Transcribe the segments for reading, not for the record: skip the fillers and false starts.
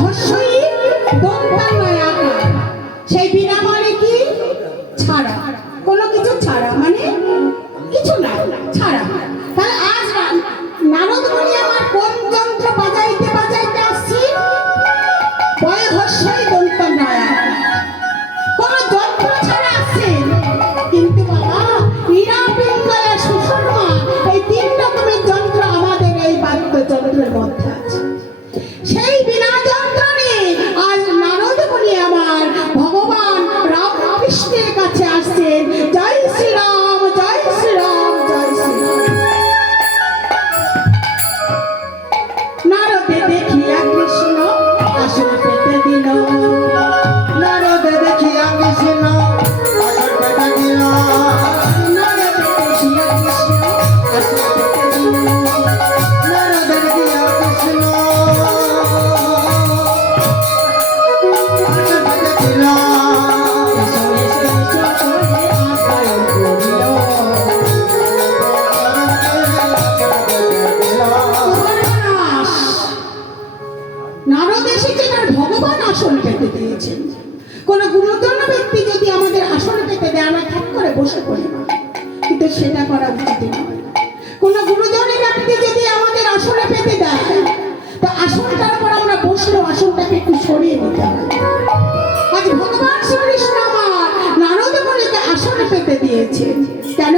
হর্ষই দন্তাল নয় আকার। সেই বিনা মানে কি? ছাড়া, কোনো কিছু ছাড়া, মানে কিছু না ছাড়া। তাহলে আজ নারদ মুনি আমার কোন যন্ত্র বাজাইতে বাজাইতে আসছি? বয় হর্ষই দন্তাল নয় আকার, কোন যন্ত্র ছাড়া আসছেন। কিন্তু বাবা হীরা পিঙ্গলা সুষমা এই তিন রকমের যন্ত্র আমাদের এই বাদ্যযন্ত্রের মধ্যে আছে। সেই বিনা যন্ত্র নিয়ে আজ নারদ মুনি আমার ভগবান রামকৃষ্ণের কাছে আসছেন। জয় শ্রীরাম, জয় শ্রীরাম, জয় শ্রীরাম। নারদে দেখিয়া কৃষ্ণ আসন পেতে দিল, নারদ দেখিয়া কৃষ্ণ আসন পেতে দিল, নারদে দেখিয়া কৃষ্ণ আসন পেতে দিল। নারদ দেখিয়া কৃষ্ণ আসন পেতে দিল, নারদ এসেছেন আর ভগবান আসন পেতে দিয়েছেন। কোন গুরুজন ব্যক্তি যদি আমাদের আসন পেতে দেয় আমরা ঠাক করে বসে পড়ি না, কিন্তু সেটা করা উচিত নয়। কোন গুরুজনের ব্যক্তি যদি আমাদের আসনে পেতে দেয় তো আসনটার পর আমরা বসলেও আসনটাকে একটু সরিয়ে নিতে হয়। আজ ভগবান শ্রীকৃষ্ণ আমার নারদ মুনিকে আসনে পেতে দিয়েছে। কেন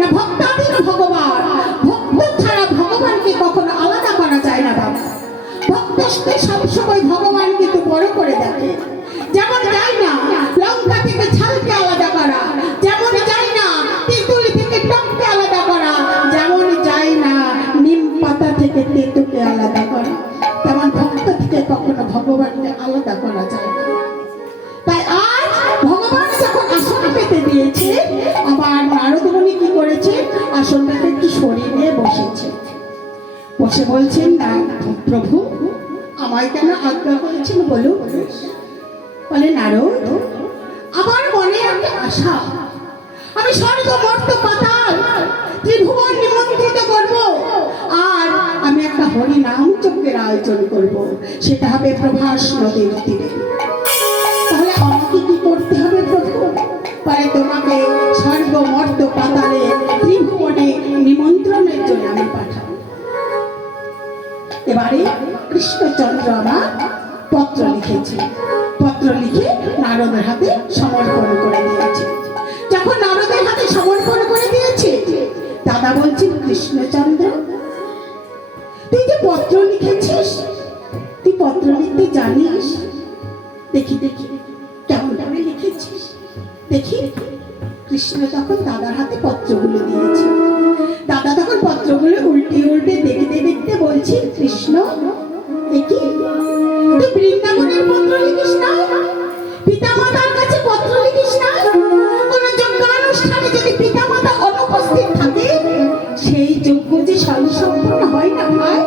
না ভক্তাধীন ভগবান, ভক্ত ছাড়া ভগবানকে কখনো আলাদা করা যায় না বাবা। ভক্তকে সবসময় ভগবান কিন্তু বড় করে দেখে। যেমন যায় না লঙ্কা থেকে ঝালকে আলাদা করা, যেমন যায় না তেঁতুল থেকে টককে আলাদা করা, যেমন যায় না নিম পাতা থেকে তেঁতুকে আলাদা করা, তেমন ভক্ত থেকে কখনো ভগবানকে আলাদা করা যায় না। তাই আজ ভগবান যখন আসন পেতে দিয়েছে আবার নারদ মুনি কি করেছে? আসনটাকে একটু সরিয়ে নিয়ে বসেছে। বসে বলছেন, না প্রভু আমায় কেন আজ্ঞা করেছেন বলুন। বলে নারদ আমার মনে একটা আশা, আমি স্বর্গ মর্ত পাতাল ত্রিভুবন নিমন্ত্রিত করব, আর আমি একটা হরিনাম যজ্ঞের আয়োজন করব, সেটা হবে প্রভাস নদীর তীরে। তাহলে আমাকে কি করতে হবে প্রভু? বলে তোমাকে স্বর্গ মর্ত পাতালে ত্রিভুবনে নিমন্ত্রণের জন্য আমি পাঠাবো। এবারে কৃষ্ণচন্দ্র আমার পত্র লিখেছে, পত্র লিখে নারদের হাতে সমর্পণ করে দিয়েছে। যখন নারদের হাতে সমর্পণ করে দিয়েছে দাদা বলছেন, কৃষ্ণচন্দ্র তুই যে পত্র লিখেছিস, তুই পত্র লিখতে জানিস? দেখি দেখি কেমন করে লিখেছিস দেখি। কৃষ্ণ তখন দাদার হাতে পত্রগুলো দিয়েছে। দাদা তখন পত্রগুলো উল্টে উল্টে দেখতে দেখতে বলছি, কৃষ্ণ দেখি তুই বৃন্দাবনের পত্র লিখিস না, পিতামাতার কাছে পত্র লিখিস না। কোন যজ্ঞানুষ্ঠানে যদি পিতামাতা অনুপস্থিত থাকে সেই যজ্ঞ যে সম্পূর্ণ হয় না ভাই,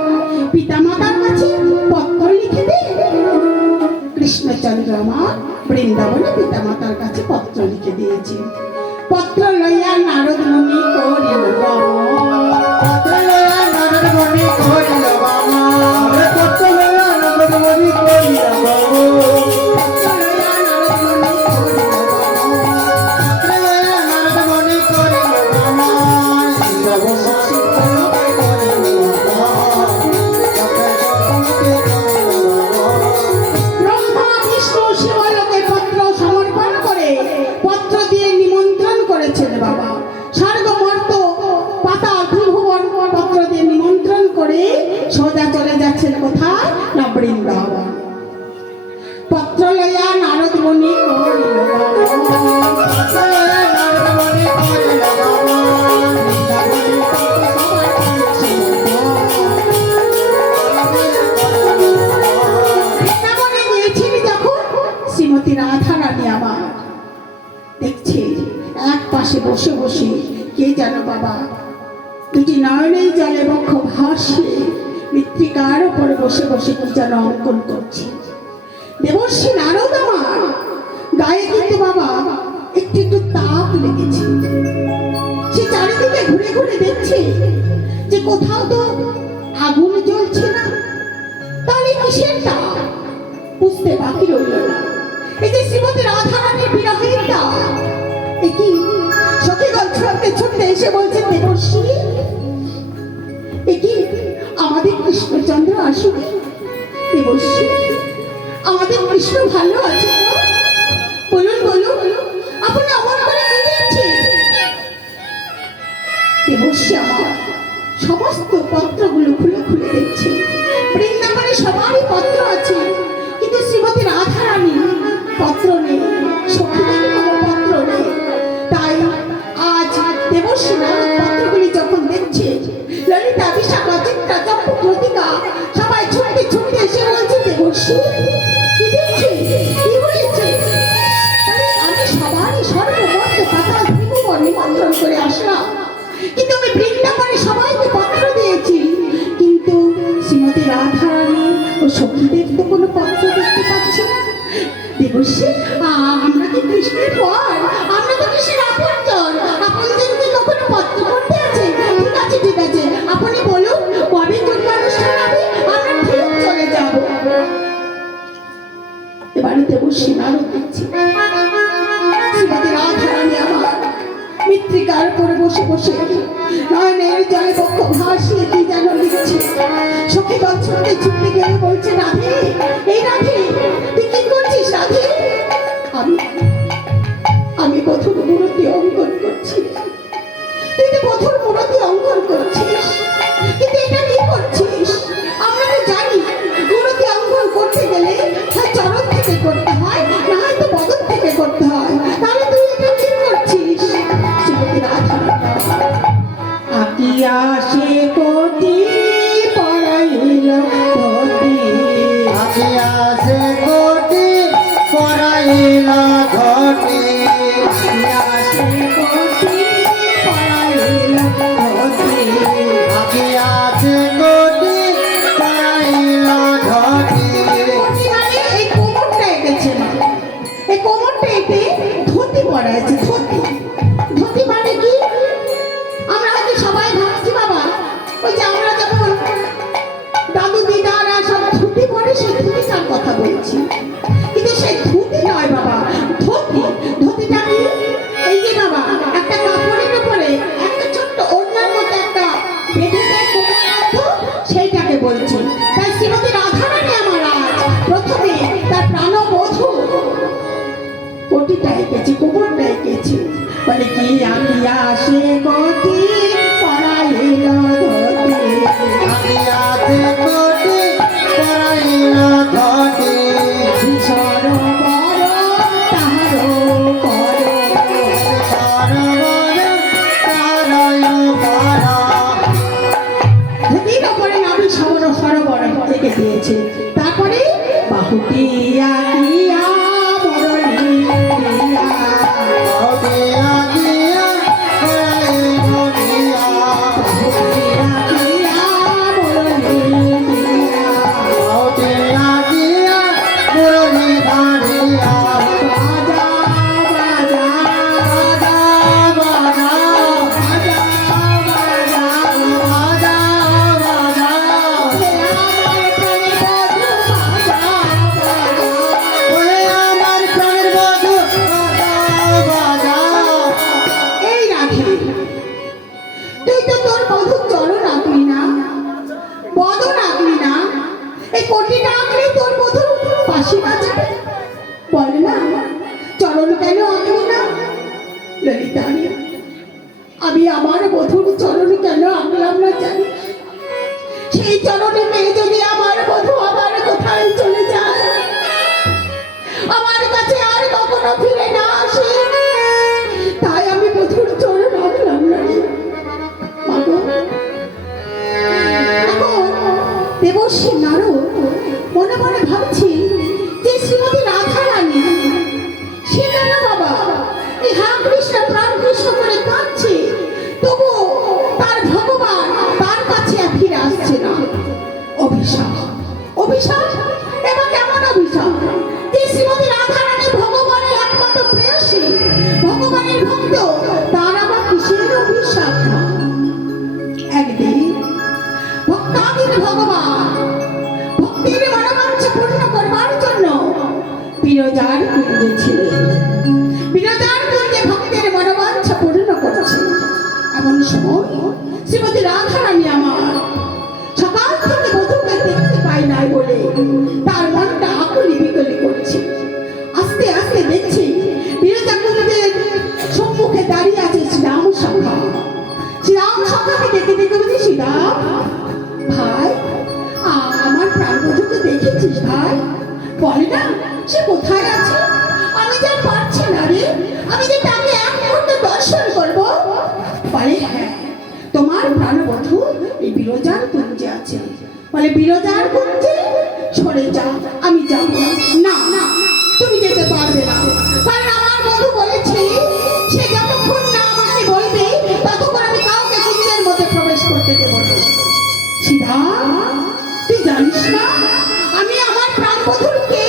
পিতামাতার কাছে পত্র লিখে দে। কৃষ্ণচন্দ্র আমার বৃন্দাবনে পিতামাতার কাছে পত্র লিখে দিয়েছে। পত্র লইয়া নারদ মুনি করিল পত্র লইয়া নারদ মুনি করিল গমন, পত্র লইয়া নারদ মুনি করিল গমন, পত্র লইয়া নারদ মুনি করিল গমন, ব্রহ্মা বিষ্ণু শিবলোকে পত্র সমর্পণ করে পত্র দিয়ে নিমন্ত্রণ করেছেন বাবা। স্বর্গ মর্ত পাতাল ত্রিভুবন পত্র দিয়ে নিমন্ত্রণ করে সোজা চলে যাচ্ছেন কোথায়? না বৃন্দাবন। পত্র লইয়া নারদ মুনি করিল পত্র লইয়া নারদ মুনি করিল গমন, বৃন্দাবনে গিয়েছেন যখন শ্রীমতী রাধা রানী আমার দেখছে এক পাশে বসে বসে কে যেন বাবা দুটি নয়নের জলে বক্ষ ভাসে মৃত্তিকার উপরে বসে বসে কি যেন অঙ্কন করছে। দেবর্ষী নারদ আমার গায়ে কিন্তু বাবা একটু একটু তাপ লেগেছে। সে চারিদিকে ঘুরে ঘুরে দেখছে যে কোথাও তো আগুন জ্বলছে না, তাহলে কিসের তাপ? বুঝতে বাকি রইল না। এই যে শ্রীমতী রাধারানীর বিরহের ডাক, এ কি সখীগণ ছুটতে ছুটতে এসে বলছে, দেবর্ষী এ কি আমাদের কৃষ্ণচন্দ্র আসুক। দেবর্ষী আমাদের কৃষ্ণ ভালো আছে তো? বলুন বলুন, আপনি অমন করে কি দেখছেন? দেবর্ষী আমার সমস্ত পত্রগুলো খুলে খুলে দেখছে। বৃন্দাবনে সবারই পত্র আছে, কিন্তু শ্রীমতী রাধারানী পত্র নেই, সখীদের কোনো পত্র নেই। তাই আজ দেবর্ষী নারদ পত্রগুলি যখন দেখছে, ললিতা, বিশাখা, চিত্রা, চম্পক, লতিকা সবাই ছুটতে ছুটতে এসে বলছে, দেবর্ষী কি দেখছে, কি হয়েছে? তাহলে আমি সবারই সর্বমস্ত পাতাল ত্রিভুবন নিমন্ত্রণ করে আসলাম, কিন্তু আমি বৃন্দাবনে সবাইকে পত্র দিয়েছি, কিন্তু শ্রীমতী রাধারানী ও সখীদের তো কোনো পত্র দেখতে পাচ্ছি না। দেবর্ষী আমরা কি কৃষ্ণের পর? আমরা তো কৃষ্ণের আপনজন, আপনজনকে কখনো পত্র করতে আছে? ঠিক আছে ঠিক আছে, আপনি বলুন কবে যজ্ঞানুষ্ঠান হবে, আমরা ঠিক চলে যাব। এবারে দেবর্ষী নারদ দেখছি শ্রীমতী রাধারানী আমার মৃত্তিকার উপরে বসে বসে নয়নের জলে বক্ষ ভাসিয়ে কি যেন লিখছে। সখীগণ ছুটতে ছুটতে গিয়ে বলছে, রাধে, এই রাধে তুই কি করছিস রাধে? আমি বধুর মূরতি অঙ্কন করছি। তুই তো বধুর মূরতি অঙ্কন করছিস, কিন্তু এটা কি করছিস? আমরা তো জানি মূরতি অঙ্কন করতে গেলে হয় চরণ থেকে করতে হয়, না হয়তো বদন থেকে করতে হয়। তাহলে তুই এটা কি করছিস? শ্রীমতী রাধারানী আকিয়া সে কোটি পড়াইল ধতি, আকিয়া সে কোটি পরাইল ঘটি, আকিয়া সে কোটি পড়াইল ধতি। আকিয়া সে কোটি পরাইল ঘটি। মানে এই কোমরটা এঁকেছে না, এই কোমরটা এঁকে ধুতি পরা আছে। ধুতি, ধুতি মানে কি? আমরা হয়তো সবাই ভাবছি বাবা, ওই যে আমরা যেমন দাদু দিদারা সব ধুতি পরে সেই ধুতিটার কথা বলছি, কিন্তু সেই ধুতি নয় বাবা, ধুতি। ধুতিটা কি? এই যে বাবা একটা কাপড়ের উপরে একটা ছোট্ট ওড়নার মতো একটা বেঁধে দেয় কোমর মতো, সেইটাকে বলছি। তাই শ্রীমতী রাধারানী আমার আজ প্রথমে তার প্রাণবধূ কোটিটা এঁকেছি, কোমরটা এঁকেছি। বলে কি আকিয়া সে কোটি পড়াইল ধতি, আকিয়া সে কোটি পরাইল ঘটি। সরোবর তাহারো কর, সরোবর তারয় কর। ধুতির ওপরে নাবি সরোবর এঁকে দিয়েছে। তারপরে বাহুটি আকিয়া মুরলী দিয়া, আকিয়া দিয়া পরাইল ঘটিয়া। আকিয়া মুরলী দিয়া, আকিয়া দিয়া মুরলী ধারিয়া। বাজা বাজা বাজা বাজা বাজা বাজা, বাজা বাজা। হে আমার প্রাণের বধূ বাজা বাজা। ওরে আমার প্রাণের বধূ বাজা বাজা। এই রাধে, তুই তো তোর বধূর চরণ আঁকলি না, বদন আঁকলি না, এই কোটিটা আঁকলে তোর বধূর বাঁশি বাজাবে। বলে না চরণ কেন আঁকলি না? ললিতা, আমি আমার বধূর চরণ কেন আঁকলাম না জানি? সেই চরণে পেয়ে যদি আমার বধূ আবার কোথায় চলে যায়, আমার কাছে আর কখনো ফিরে না আসে, তাই আমি বধূর চরণ আঁকলাম না রে। মাগো, এখন দেবর্ষী নারদ মনে মনে ভাবছি যে শ্রীমতী রাধারানী সে কেন বাবা এই হা কৃষ্ণ প্রাণ কৃষ্ণ করে কাঁদছে, তবু তার ভগবান তার কাছে আর ফিরে আসছে না। অভিশাপ, অভিশাপ, এবার কেমন অভিশাপ যে শ্রীমতী রাধারানী ভগবানের একমাত্র প্রেয়সী, ভগবানের ভক্ত, তার আবার কিসের অভিশাপ? একদিন ভক্তাধীন ভগবান ভক্তির মনোবাঞ্ছা পূর্ণ করবার জন্য বিরজার কুঞ্জে ছিলেন। বিরজার কুঞ্জে ভক্তের মনোবাঞ্ছা পূর্ণ করছে। এমন সময় শ্রীমতী রাধারানী আমার সকাল থেকে বধূকে দেখতে পাই নাই বলে তার মনটা আকুলি বিকলি করছে। আস্তে আস্তে দেখছি বিরজা কুঞ্জের সম্মুখে দাঁড়িয়ে আছে শ্রীরাম সখা। শ্রীরাম সখাকে দেখে দেখে বলছি, শ্রীরাম ভাই, আমার প্রাণবধূকে দেখেছিস ভাই? বলে না সে কোথায় আছে? আমি যা পারছি না রে, আমি যে তাকে এক মুহূর্তে দর্শন করবো। বলে হ্যাঁ, তোমার প্রাণবধূ এই বিরজার কুঞ্জে আছে। বলে বিরজার কুঞ্জে? সরে যাও, আমি যাব না। না, তুমি যেতে পারবে না, কারণ আমার বধূ বলেছে সে যতক্ষণ না আমাকে বলবে ততক্ষণ আমি কাউকে কুঞ্জের মধ্যে প্রবেশ করতে দেব না। সিধা তুই জানিস না আমি আমার প্রাণবধূকে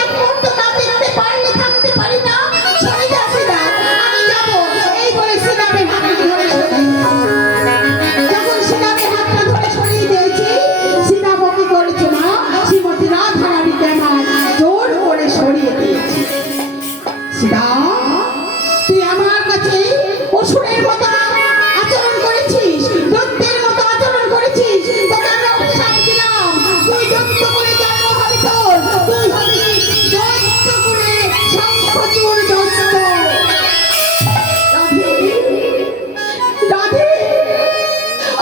এক মুহূর্ত না দেখতে পারলে থাকতে পারি না। সরে যা সিধা, আমি যাব। এই বলে সিধাকে হাতটা ধরে যখন সিধাকে হাতটা ধরে সরিয়ে দিয়েছি, সিধা বমি করেছে না শ্রীমতী রাধারানীকে আমার জোর করে সরিয়ে দিয়েছে। সিধা তুই আমার কাছে অসুরের মতো আচরণ করেছিস, দৈত্যের মতো আচরণ করেছিস। তোকে আমি অভিশাপ দিলাম, তুই দৈত্য করে জন্ম হবে তোর। তুই হবি দৈত্য করে শঙ্খচূড় দৈত্য। রাধে, রাধে,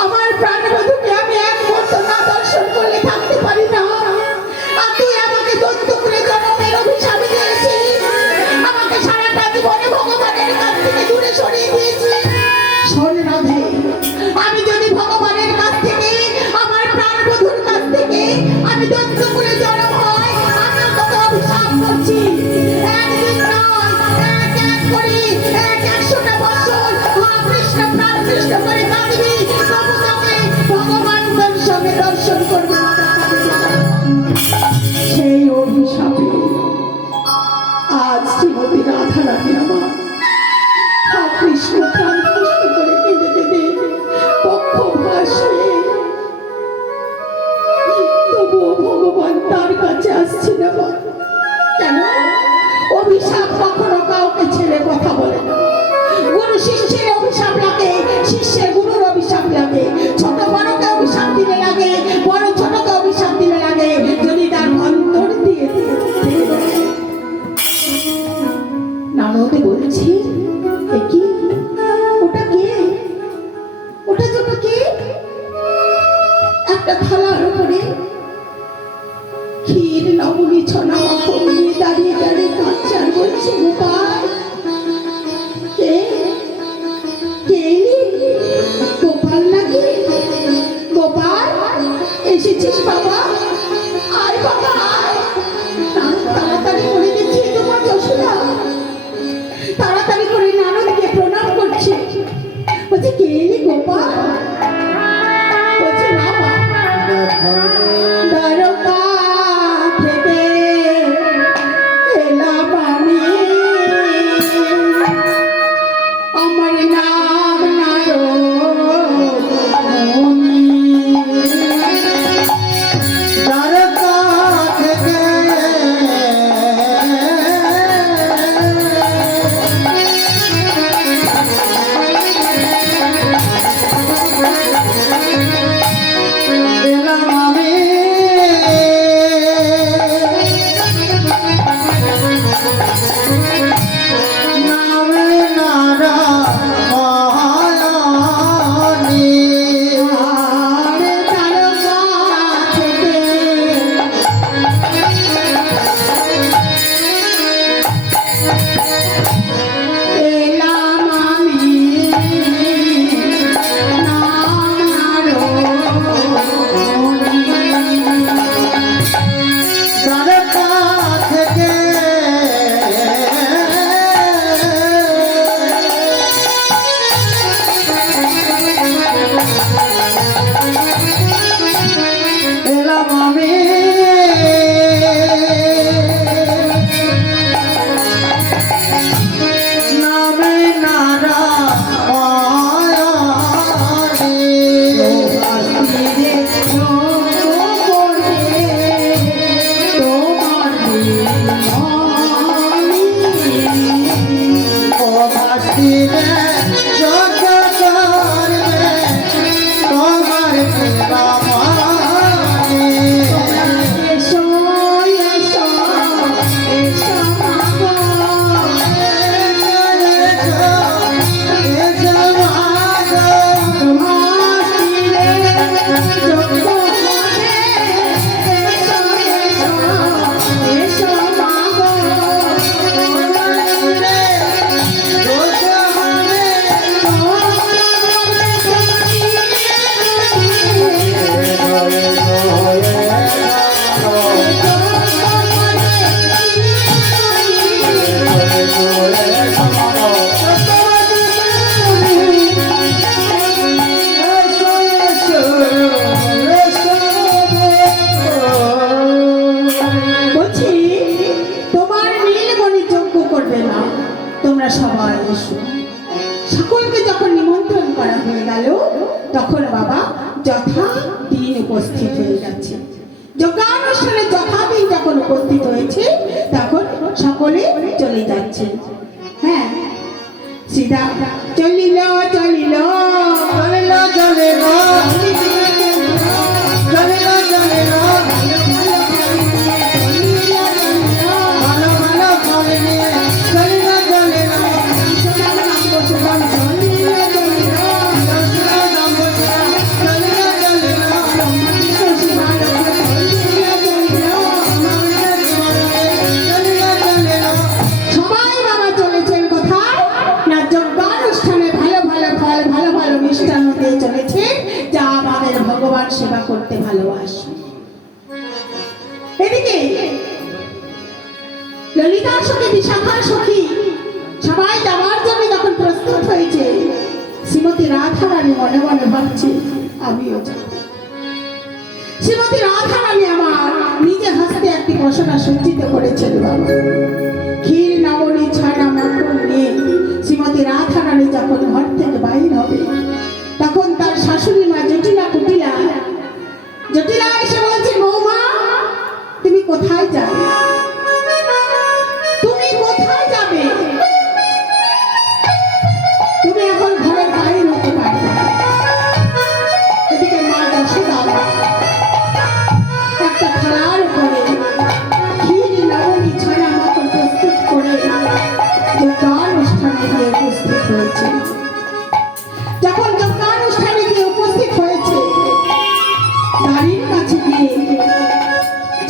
আমার প্রাণবধূকে আমি এক মুহূর্ত না দর্শন করলে থাকতে পারি না। আর তুই আমাকে দৈত্য করে জন্মের অভিশাপ দিয়েছিস, আমাকে সারাটা জীবনে ভগবানের কাছ থেকে দূরে সরিয়ে দিয়েছিস। শোন রাধে, আমি যদি ভগবানের কাছ থেকে, আমার প্রাণবধূর কাছ থেকে আমি দৈত্য করে জন্ম হয়, আমিও তোকে অভিশাপ করছি। একদিন নয়, এক এক করে 100টা বছর কৃষ্ণ প্রাণ কৃষ্ণ করে কাঁদবি, তবু তোকে ভগবান তোর সঙ্গে দর্শন করবে না। সেই অভিশাপে আজ শ্রীমতী রাধারানী আমার কৃষ্ণ প্রাণ কৃষ্ণ করে কেঁদে কেঁদে পক্ষ ভাসে। তবুও ভগবান তার কাছে আসছে না। কেন? অভিশাপ কখনো কাউকে ছেড়ে কথা বলে না। গুরু শিষ্যের অভিশাপ লাগে, শিষ্যের গুরুর অভিশাপ লাগে। ছোট বড়কে অভিশাপ দিলে লাগে, বড় ছোটকে অভিশাপ দিলে লাগে, যদি তার অন্তর দিয়ে থেকে দেয়। নারদে বলছি, এ কি? ওটা কে? ওটা জন্য কে? একটা থালার উপরে ক্ষীর নবনী ছনা মাখন নিয়ে দাঁড়িয়ে দাঁড়িয়ে কাঁদছে আর বলছে, গোপাল কে? কে? গোপাল নাকি? গোপাল এসেছিস বাবা? আয় বাবা আয়। তাড়াতাড়ি করে দিচ্ছি তোমার যশোদা, তাড়াতাড়ি করে নারদকে প্রণাম করছে। বলছে কে এলি গোপাল? বলছে না মা, দ্বারকা থেকে এলাম আমি। গেল তখন বাবা যথাদিন উপস্থিত হয়ে যাচ্ছে। যজ্ঞানুষ্ঠানে যথাদিন যখন উপস্থিত হয়েছে তখন সকলে চলে যাচ্ছে। হ্যাঁ, সীতা চলিল চলিল চলিল চলিল চলিল চলিল ভালো ভালো ফল নিয়ে চলিল চলিল সবাই বাবা চলেছেন কোথায় না যজ্ঞানুষ্ঠানে ভালো ভালো ফল ভালো ভালো মিষ্টান্ন দিয়ে চলেছেন, যা আমাদের ভগবান সেবা করতে ভালোবাসে। এদিকে ললিতা সখী বিশাখা সখী সবাই যাওয়ার জন্য যখন প্রস্তুত হয়েছে, শ্রীমতী রাধারানী মনে মনে ভাবছে আমিও যাব। শ্রীমতী রাধারানী আমার নিজে হাসতে একটি পশরা সজ্জিত করেছেন বাবা। ক্ষীর নবনী ছানা মাখন নিয়ে শ্রীমতী রাধারানী যখন ঘর থেকে বাইর হবে তখন তার শাশুড়ি মা জটিলা কুটিলা জটিলা এসে বলছে, বৌমা তুমি কোথায় যাবে? তুমি কোথায় যাবে? তুমি এখন ঘরের বাইরে হতে পারবে না। এদিকে মা যশোদা একটা থালার উপরে ক্ষীর নবনী ছানা মাখন প্রস্তুত করে যজ্ঞানুষ্ঠানে গিয়ে উপস্থিত হয়েছে। যখন যজ্ঞানুষ্ঠানে গিয়ে উপস্থিত হয়েছে, দ্বারের কাছে গিয়ে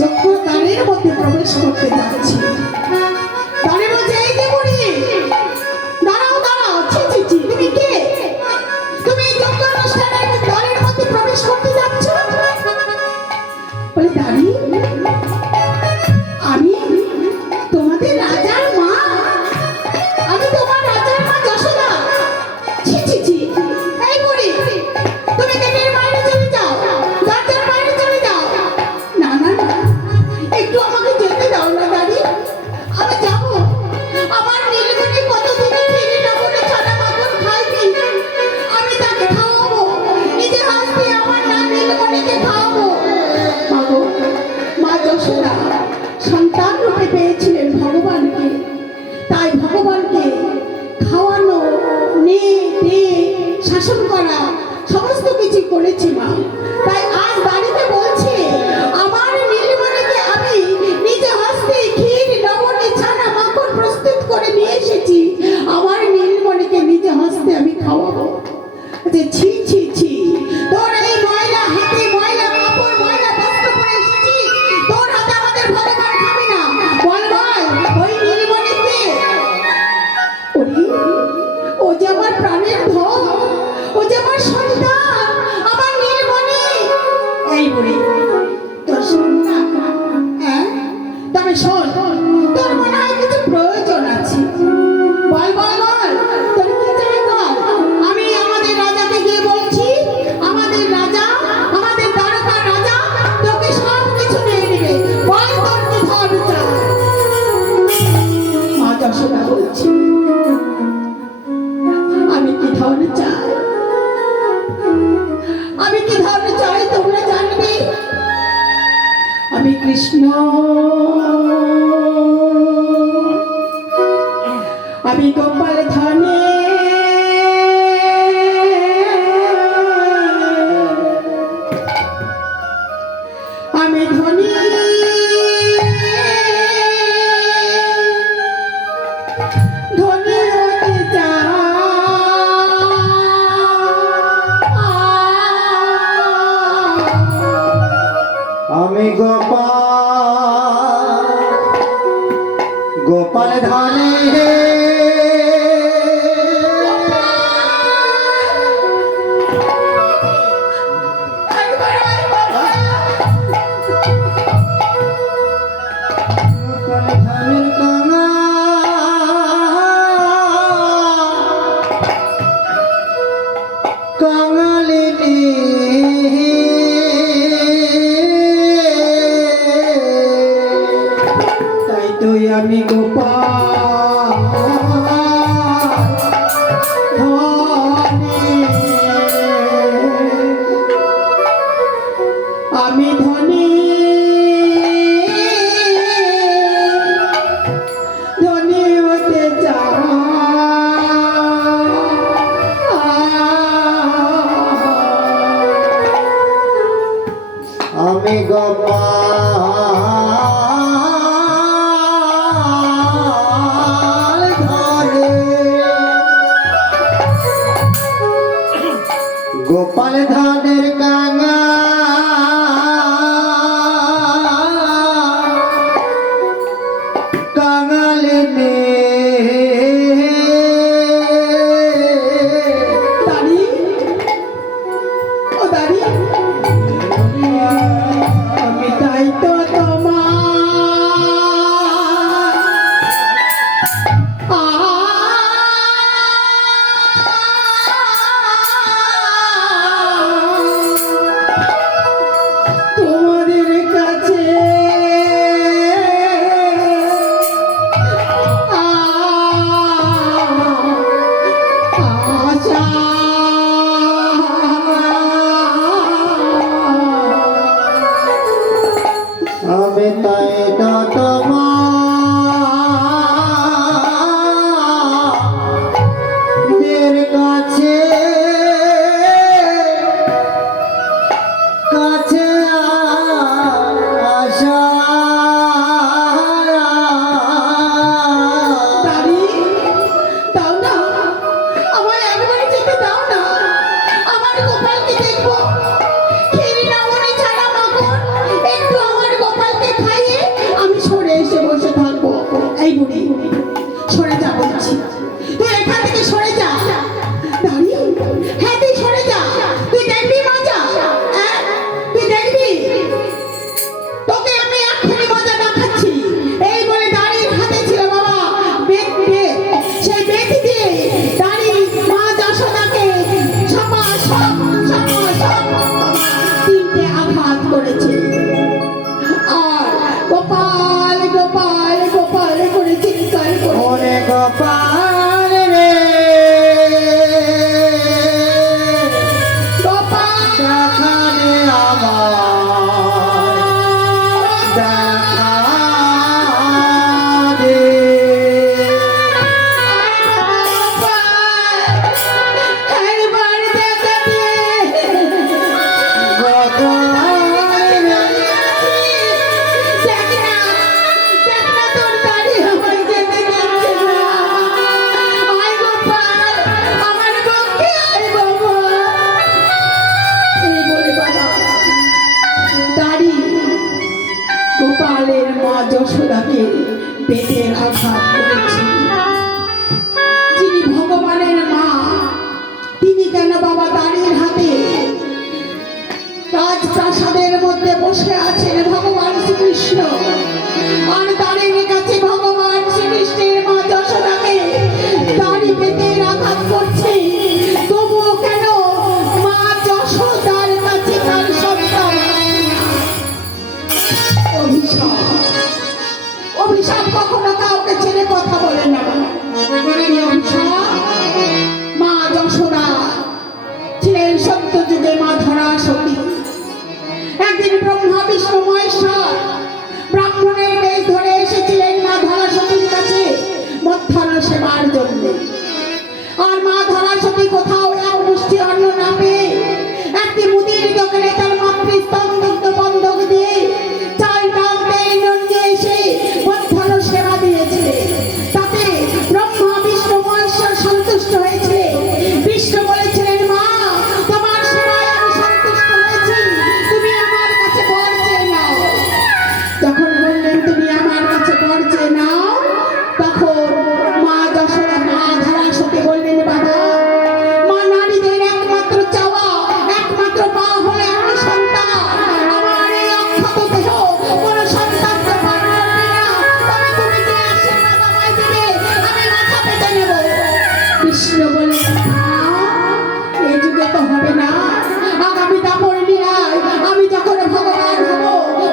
যজ্ঞ দ্বারের মধ্যে প্রবেশ করতে যাচ্ছে। দ্বারে বলছে, এই যে বুড়ি, দাঁড়াও দাঁড়াও, ছি ছি ছি, তুমি কে? তুমি এই যজ্ঞানুষ্ঠানের দ্বারের মধ্যে প্রবেশ করতে যাচ্ছ? বলে, দাঁড়ি আমি তোমাদের রাজার মা, আমি তোমার রাজার মা যশোদা। ছি ছি ছি, এই বুড়ি, তুমি গেটের বাইরে চলে যাও, দরজার বাইরে চলে যাও। না না না, একটু আমাকে যেতে দাও না দাঁড়ি, আমি যাব। আমার নীলমণি কতদিন ফিরে নবনে ছানা মাখন খাইনি, আমি তাকে খাওয়াবো, নিজে হাত দিয়ে আমার না নীলমণিকে খাওয়াবো। মাগো, মা যশোদা সন্তান রূপে পেয়েছিলেন ভগবানকে, তাই ভগবানকে খাওয়ানো, নিয়ে শাসন করা সমস্ত কিছু করেছি মা। তাই আজ বাড়িতে বলছে, আমার নীলমণিকে আমি নিজে হস্তে ক্ষীর নবনী ছানা মাখন প্রস্তুত করে নিয়ে এসেছি, আমার নীলমণিকে নিজে হস্তে আমি খাওয়াবো। যে ছি ছি ছি, তোর এই ময়লা হাতে ময়লা কাপড় ময়লা বস্ত্র পরে এসেছি, তোর হাতে আমাদের ভগবান খাবে না। বল বল, ওই নীলমণিকে? ওরে, ও যে আমার প্রাণের ধন, ও যে আমার সন্তান, আমার নীলমণি। এই বুড়ি, তোর সন্তান? হ্যাঁ, তবে শোন, তোর মনে হয় কিছু প্রয়োজন আছে। বল বল বল, তোর কি চাই বল। আমি আমাদের রাজাকে গিয়ে বলছি, আমাদের রাজা, আমাদের দ্বারকা রাজা তোকে সব কিছু দিয়ে দিবে। বল তোর কি ধন চাই। মা যশোদা বলছি, আমি কি ধন চাই, আমি কি ধন চাই তোমরা জানবে। আমি কৃষ্ণ, আমি গোপাল ধনে আমি ধনী, ধনী হতে চাই। আমি গোপাল গোপাল ধানে গোপাল ধানের কাঙা কাঙালিনী তাই তুই আমি গোপাল ধনে আমি তাই তো তোমাদের কাছে কাছে আসা দাঁড়ি দাও না, আমায় একবারে যেতে দাও না, আমার গোপালকে দেখবো। খেরি না মনে ছাড়া মাখন, একটু আমার গোপালকে খাইয়ে আমি সরে এসে বসে থাকবো। এই বুড়ি, সরে যা বলছি, তুই এখান থেকে সরে যা। দাঁড়ি, হ্যাঁ তুই সরে যা, তুই দেখবি মজা, হ্যাঁ তুই দেখবি, তোকে আমি এক্ষুনি মজা দেখাচ্ছি। এই বলে দাঁড়ির হাতে ছিল বাবা বেত, সেই বেত দিয়ে দাঁড়ি মা যশোদাকে তিনটে আঘাত করেছে। আর গোপাল গোপাল গোপাল করে চিৎকার করে ওরে গোপাল রে গোপাল দেখানে আমার দেখা দে একবার দেখা দে। গোপাল রে দেখ না, দেখ না তোর দাঁড়ি আমায় যেতে দিচ্ছে না। আয় গোপাল, আমার পক্ষে আয় বাবা। এই বলে বাবা দাঁড়ি গোপালের মা যশোদাকে পেটের আঘাত করেছে। যিনি ভগবানের মা, তিনি কেন বাবা দাঁড়ির হাতে রাজপ্রাসাদের মধ্যে বসে আছেন ভগবান শ্রীকৃষ্ণ, আর দাঁড়ির কাছে ভগবান শ্রীকৃষ্ণের মা যশোদাকে দাঁড়ি পেটের আঘাত করছে। তবুও কেন মা যশোদার কাছে তার সন্তান অভিশাপ, অভিশাপ কখনো কাউকে ছেড়ে কথা বলে না। এই অভিশাপ মা যশোদা ছিলেন সত্য যুগে মা ধরা সতী। একদিন ব্রহ্মা বিষ্ণু মহেশ্বর ব্রাহ্মণের বেশ ধরে এসেছিলেন মা ধরা সতীর কাছে মধ্যাহ্ন সেবার জন্য। আর মা ধরা সতী কোথাও এক মুষ্টি অন্ন না পেয়ে একটি মুদির দোকানে তার মাতৃস্তম্ভ বন্ধক দিয়ে চাল ডাল তেল নুন দিয়ে এসে মধ্যাহ্ন সেবা দিয়েছে। তাতে ব্রহ্মা বিষ্ণু মহেশ্বর সন্তুষ্ট হয়েছে। বিষ্ণু বলেছিলেন, মা তোমার সেবায় আমি সন্তুষ্ট হয়েছি, তুমি আমার কাছে বর চেয়ে নাও। যখন বললেন তুমি আমার কাছে বর চেয়ে নাও, তখন মা যশোদা মা ধারা সতী বললেন, বাবা মা নারীদের একমাত্র চাওয়া একমাত্র পাওয়া হলে আমার সন্তান। আমার এই অক্ষত দেহ কোনো সন্তান তো পার করবে না, তবে তুমি যে আশীর্বাদ আমায় দেবে আমি মাথা পেতে নেব। কৃষ্ণ বললেন, এই যুগে তো হবে না, আগামী দাপর লীলায় আমি যখন ভগবান হব,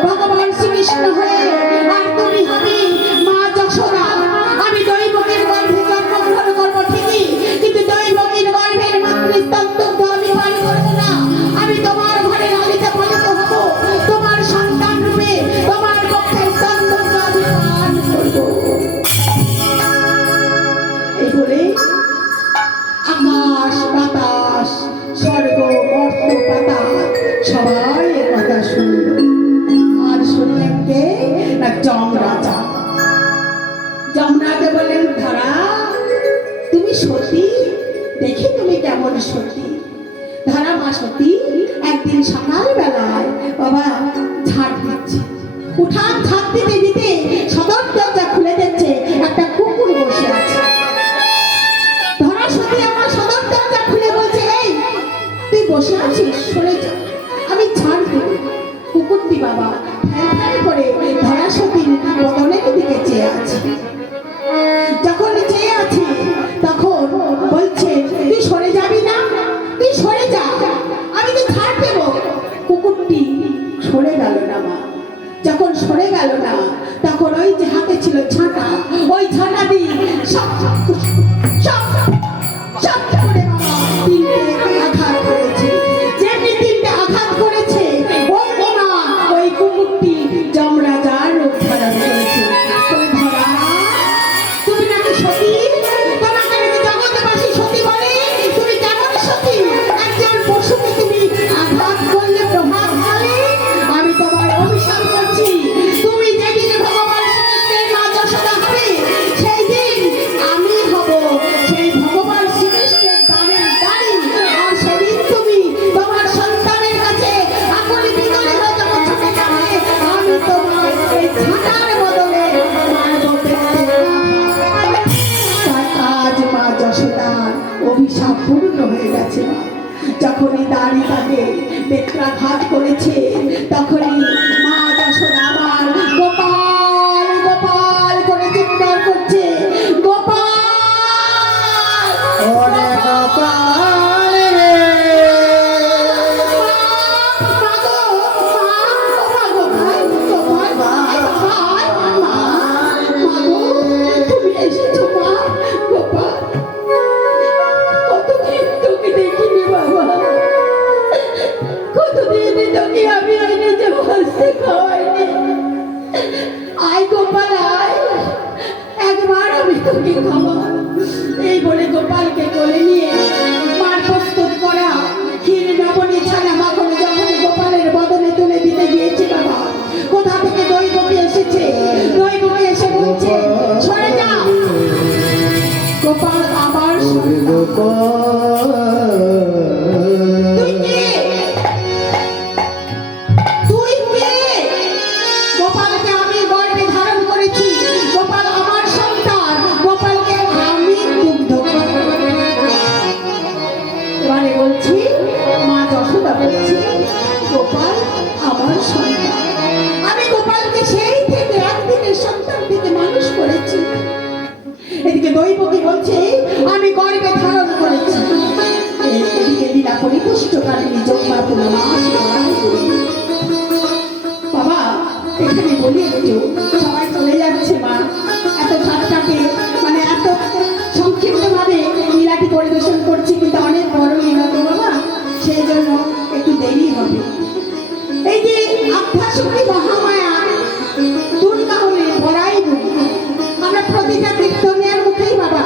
ভগবান শ্রীকৃষ্ণ হয়ে আর তুমি হবে মা যশোদা। আমি দৈবকীর গর্ভে জন্মগ্রহণ করবো ঠিকই, কিন্তু দৈবকীর গর্ভের মাতৃস্তম্ভ আমি পান করবো না। আমি তোমার ঘরে লালিত পালিত হব, তোমার সন্তান রূপে তোমার পক্ষে স্তম্ভ আমি পান করবো। এই বলে আকাশ বাতাস স্বর্গ মর্ত পাতাল সবাই এ কথা শুনল। আর শুনলেন কে? না যমরাজা। যমরাজা বললেন, ধরা তুমি সতী, দেখি তুমি কেমন সতী। ধরা মা সতী একদিন সকালবেলায় বাবা ঝাড় দিচ্ছে, উঠান ঝাড় দিতে দিতে সদর দরজা খুলে দিচ্ছে, একটা কুকুর বসে আছে। ধরা সতী আমার সদর দরজা খুলে বলছে, এই তুই বসে আছিস, সরে যা, আমি ঝাড় দেব। কুকুরটি বাবা ফ্যান ফ্যান করে ধরা সতীর বদনের দিকে চেয়ে আছে। যখন চেয়ে আছে তখন বলছে, তুই সরে যাবি না, তুই সরে যা, আমি তো ঝাড় দেব। কুকুরটি সরে গেল না মা। যখন সরে গেল না তখন ওই যে হাতে ছিল ঝাঁটা, ওই ঝাঁটা দিয়ে সব সব সব করে বাবা তিনটে আঘাত করেছে। যেমনি তিনটে আঘাত করেছে ওই কুকুরটি যমরাজার আঘাত করেছে, তখনই মা যশোদা আমার গোপাল গোপাল করে চিৎকার করছে, গোপাল ওরে গোপাল রে, তুমি এসেছো মা। গোপাল, কতদিন তোকে দেখিনি বাবা, কতদিন তোকে আমি নিজে ভাসতে খাওয়াইনি। আয় গোপাল আয়, একবার আমি তোকে খাওয়া। এই বলে গোপালকে কোলে নিয়ে মার প্রস্তুত করা ক্ষীর নবনী ছানা মাখন যখন গোপালের বদনে তুলে দিতে গিয়েছে বাবা, কোথা থেকে দৈবকী এসেছে। দৈবকী এসে বলছে, সরে যা। গোপাল আবার ওরে সরে যা। গোপাল, তুই কে? তুই কে? গোপালকে আমি গর্ভে ধারণ করেছি, গোপাল আমার সন্তান, গোপালকে আমি দুগ্ধ খাবো। এবারে বলছি, মা যশোদা বলছি, গোপাল আমার সন্তান, আমি গোপালকে সেই থেকে একদিনের সন্তান থেকে মানুষ করেছি। এদিকে দৈবকী বলছে আমি গর্ভে ধারণ করেছি। এদিকে লীলা পরিপুষ্টকারিণী জম্মা পুনমাস বাবা, এখানে বলি একটু, সবাই চলে যাচ্ছে মা, এত সাতটাকে মানে এত সংক্ষিপ্ত ভাবে লীলাটি পরিবেশন করছি, কিন্তু অনেক বড় লীলা তো বাবা, সেই জন্য একটু দেরি হবে। এই যে আদ্যাশক্তি মহামায়া দুর্গা হলেন বড়াই বুড়ি, আমরা প্রতিটা কীর্তনের মুখেই বাবা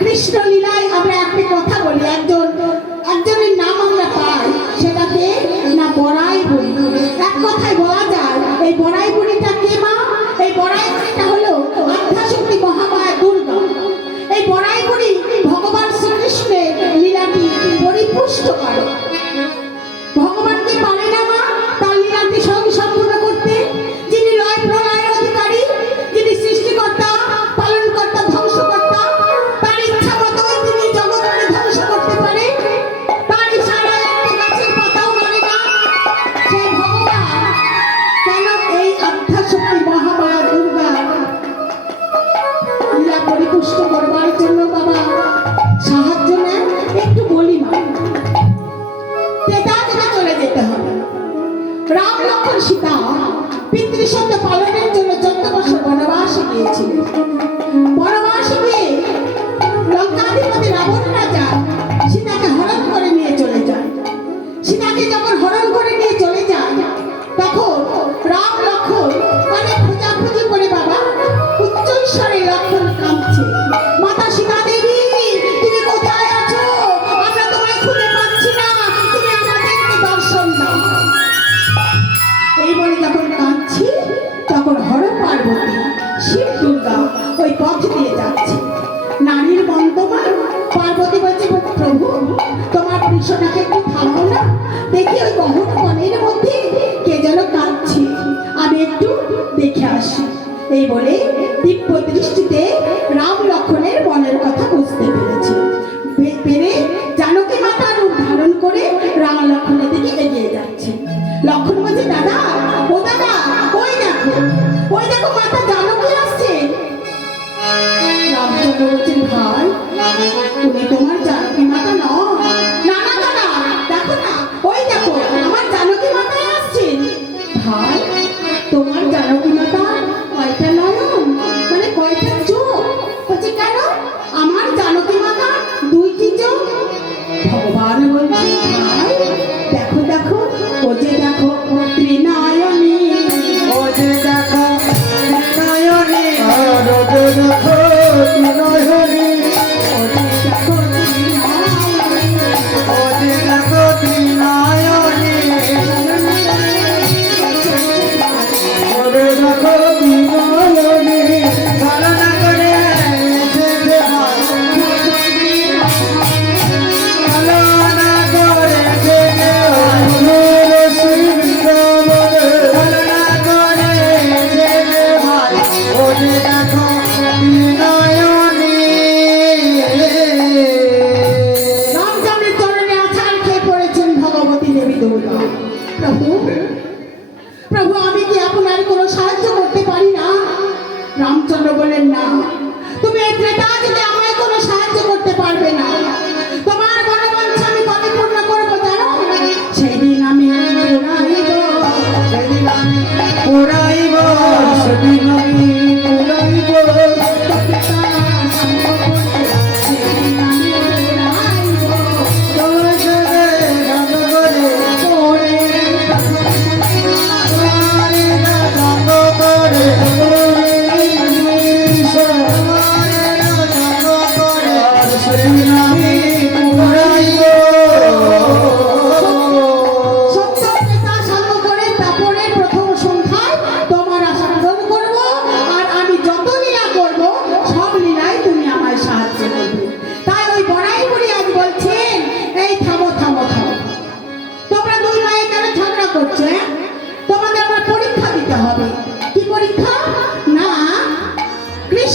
কৃষ্ণ লীলায় আমরা একটি কথা বলি, একজনের নাম আমরা পাই, সেটাকে না বড়াই বুড়ি। এক কথায় বলা যায় এই বড়াই বুড়িটা কে মা? এই বড়াই বুড়িটা হলো আদ্যাশক্তি মহামায়া দুর্গা। এই বড়াই বুড়ি ভগবান শ্রীকৃষ্ণের লীলাটি পরিপুষ্ট করে। ভগবানকে পারে না মা তার লীলাটি সম্পূর্ণ করতে, যিনি লয় প্রলয়ের অধিকারী, যিনি সৃষ্টিকর্তা, পালনকর্তা, ধ্বংসকর্তা, তার ইচ্ছা মতোই তিনি জগৎকে ধ্বংস করতে পারে, তার ইশারায় একটা গাছের পাতাও নড়ে না। সেই ভগবান কেন এই আদ্যাশক্তি মহামায়া দুর্গা লীলা পরিপুষ্ট করবার জন্য বাবা সাহায্য নেন? একটু বলি মা, তেতাকে চলে যেতে হবে। রাম লক্ষ্মণ সীতা পিতৃসত্য পালনের জন্য 14 বছর বনবাসে গিয়েছিলেন। বনবাসে গিয়ে লঙ্কাধিপতি রাবণ রাজা সীতাকে হরণ করে নিয়ে চলে যায়। সীতাকে যখন হরণ করে নিয়ে চলে যায়, তখন রাম লক্ষ্মণ অনেক খোঁজাখুঁজি করে বাবা উচ্চ স্বরে লক্ষ্মণ কাঁদছে, মাতা সীতা দেবী তুমি কোথায় আছো? আমরা তোমায় খুঁজে পাচ্ছি না, তুমি আমাদেরকে দর্শন দাও। এই বলে যখন কাঁদছি, তখন হর পার্বতী শিব দুর্গা ওই পথ দিয়ে যাচ্ছে। নারীর বন্দমা পার্বতী বলছে, প্রভু তোমার কৃষ্ণটাকে একটু থামাও না, দেখি ওই গহন বনের মধ্যে কে যেন কাঁদছে, আমি একটু দেখে আসি। এই বলে দিব্য দৃষ্টিতে রাম লক্ষ্মণের মনের কথা বুঝতে পেরেছে, পেরে জানকী মাতা রূপ ধারণ করে রাম লক্ষ্মণের দিকে এগিয়ে যাচ্ছে। লক্ষ্মণ বলছে, দাদা ও দাদা, ওই দেখো মাতা জানকী আসছে। রামচন্দ্র বলছেন, ভাই উনি তোমার জানকী মাতা নয়। না না দাদা, দেখো না, ওই দেখো আমার জানকী মাতাই আসছেন। ভাই তোমার জানকী মাতা কয়টা নয়ন, মানে কয়টা চোখ? বলছে কেন? আমার জানকী মাতা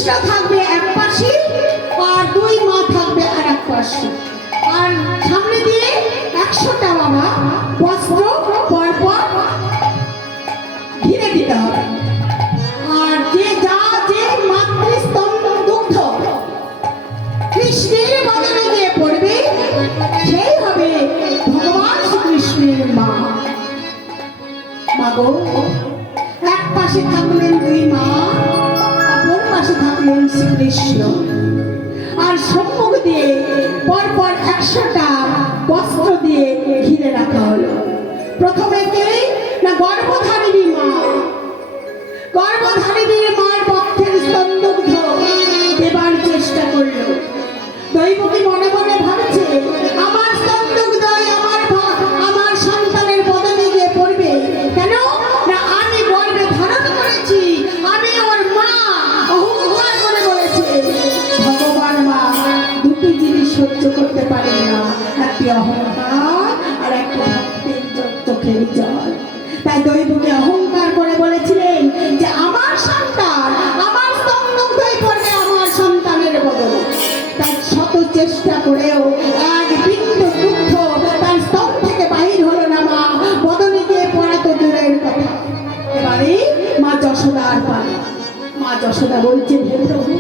কৃষ্ণ থাকবে এক পাশে আর দুই মা থাকবে আর এক পাশে, আর সামনে দিয়ে 100টা বাবা বস্ত্র পরপর ঘিরে দিতে হবে। আর যে মাতৃস্তম্ভ দুগ্ধ কৃষ্ণের বদলে গিয়ে পড়বে সেই হবে ভগবান শ্রীকৃষ্ণের মা। মাগো, এক পাশে থাকলেন দুই মা, অপর পাশে থাকলেন শ্রীকৃষ্ণ, আর সম্মুখ দিয়ে পরপর 100টা বস্ত্র দিয়ে ঘিরে রাখা হলো। প্রথমে কে না গর্ভধারিণী মা, গর্ভধারিণী মার পক্ষের স্তনদুগ্ধ দেবার চেষ্টা করলো। দৈবকী মনে মনে ভাবছে, আমার স্তনদুগ্ধই আমার সন্তানের বদলে গিয়ে পড়বে কেন না আমি গর্ভে ধারণ করেছি, আমি ওর মা, অহংকার করে বলেছে। ভগবান মা দুটি জিনিস সহ্য করতে পারেন না, একটি অহংকার আর একটি ভক্তের চোখের জল। তাই দৈবকী অহংকার করে বলেছিলেন যে আমার সন্তান, আমার স্তনদুগ্ধই পড়বে আমার সন্তানের বদলে। তাই শত চেষ্টা করেও এক বিন্দু দুগ্ধ তার স্তন থেকে বাহির হলো না। মা বদলে গিয়ে পড়া তো দূরের কথা। এবারে মা যশোদার পালা। মা যশোদা বলছেন, হে প্রভু,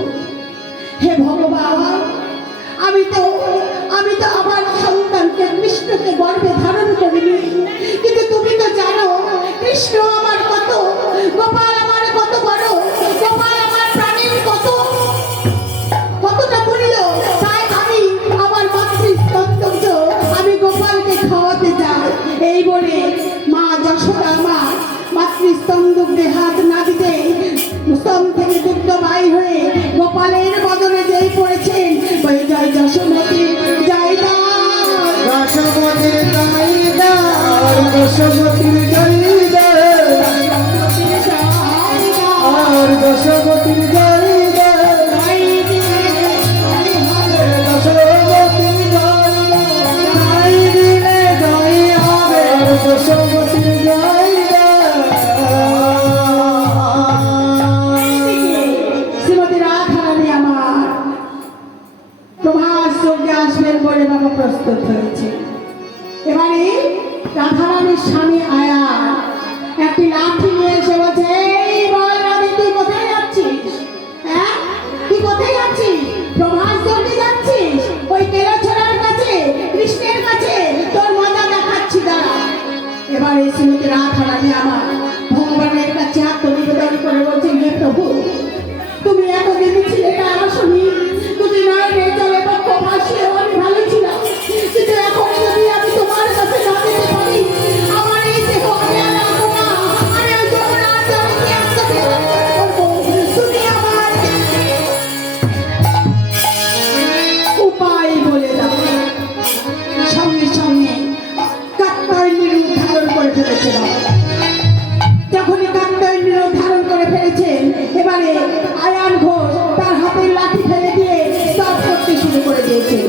হে ভগবান, আমি তো আমার সন্তানকে কৃষ্ণকে গর্ভে ধারণ করিনি, কিন্তু তুমি তো জানো কৃষ্ণ আমার কত, গোপাল আমার কত বড়, গোপাল আমার প্রাণের কতটা মূল্য। তাই আমি আমার মাতৃস্তন্ত্র আমি গোপালকে খাওয়াতে চাই। এই বলে মা যশোদা আমার মাতৃস্তন্ত্রে হাত না দিতে স্তন থেকে দুগ্ধ বাই হয়ে গোপালের বদলে যেই পড়েছেন, ওই জয় যশোমতী জয় যশোমতীর জয়দার, যশোমতীর জয়দার, আর যশোমতীর জয়দার, যশোমতীর জয় দিলে জয় হবে, যশোমতীর জয়দার। শ্রীমতী রাধারানী আমার প্রভাস যজ্ঞে আসবেন বলে বাবা প্রস্তুত হয়েছে। এবারে রাধারানীর স্বামী আয়া একটি লাঠি নিয়ে এসে বলছে, এই বল রাধে, তুই কোথায় যাচ্ছিস? হ্যাঁ, তুই কোথায় যাচ্ছিস? প্রভাস যজ্ঞে যাচ্ছিস? ওই কেলাছড়ার কাছে, কৃষ্ণের কাছে তোর মজা দেখাচ্ছি, দাঁড়া। এবারে শ্রীমতী রাধারানী আমার ভগবানের কাছে আত্মনিবেদন করে বলছেন, হে প্রভু, তুমি এতদিন ছিলে না আসনি, তুমি নয় রে চলে পক্ষ ভাসিয়ে আমি ভালো ছিলাম, কিন্তু এখন যদি আমি তোমার কাছে না যেতে পারি, আমার এই দেহ আমি আর রাখবো না, আমি ওই যমুনার জলে গিয়ে আত্মবিসর্জন করবো। তুমি আমার উপায় বলে দাও। সঙ্গে সঙ্গে কাত্তায়নীর রূপ ধারণ করে ফেলেছে বাবা। যখনই কাত্তায়নীর রূপ ধারণ করে ফেলেছেন, এবারে আয়ান ঘোষ তার হাতের লাঠি ফেলে দিয়ে স্তব করতে শুরু করে দিয়েছে।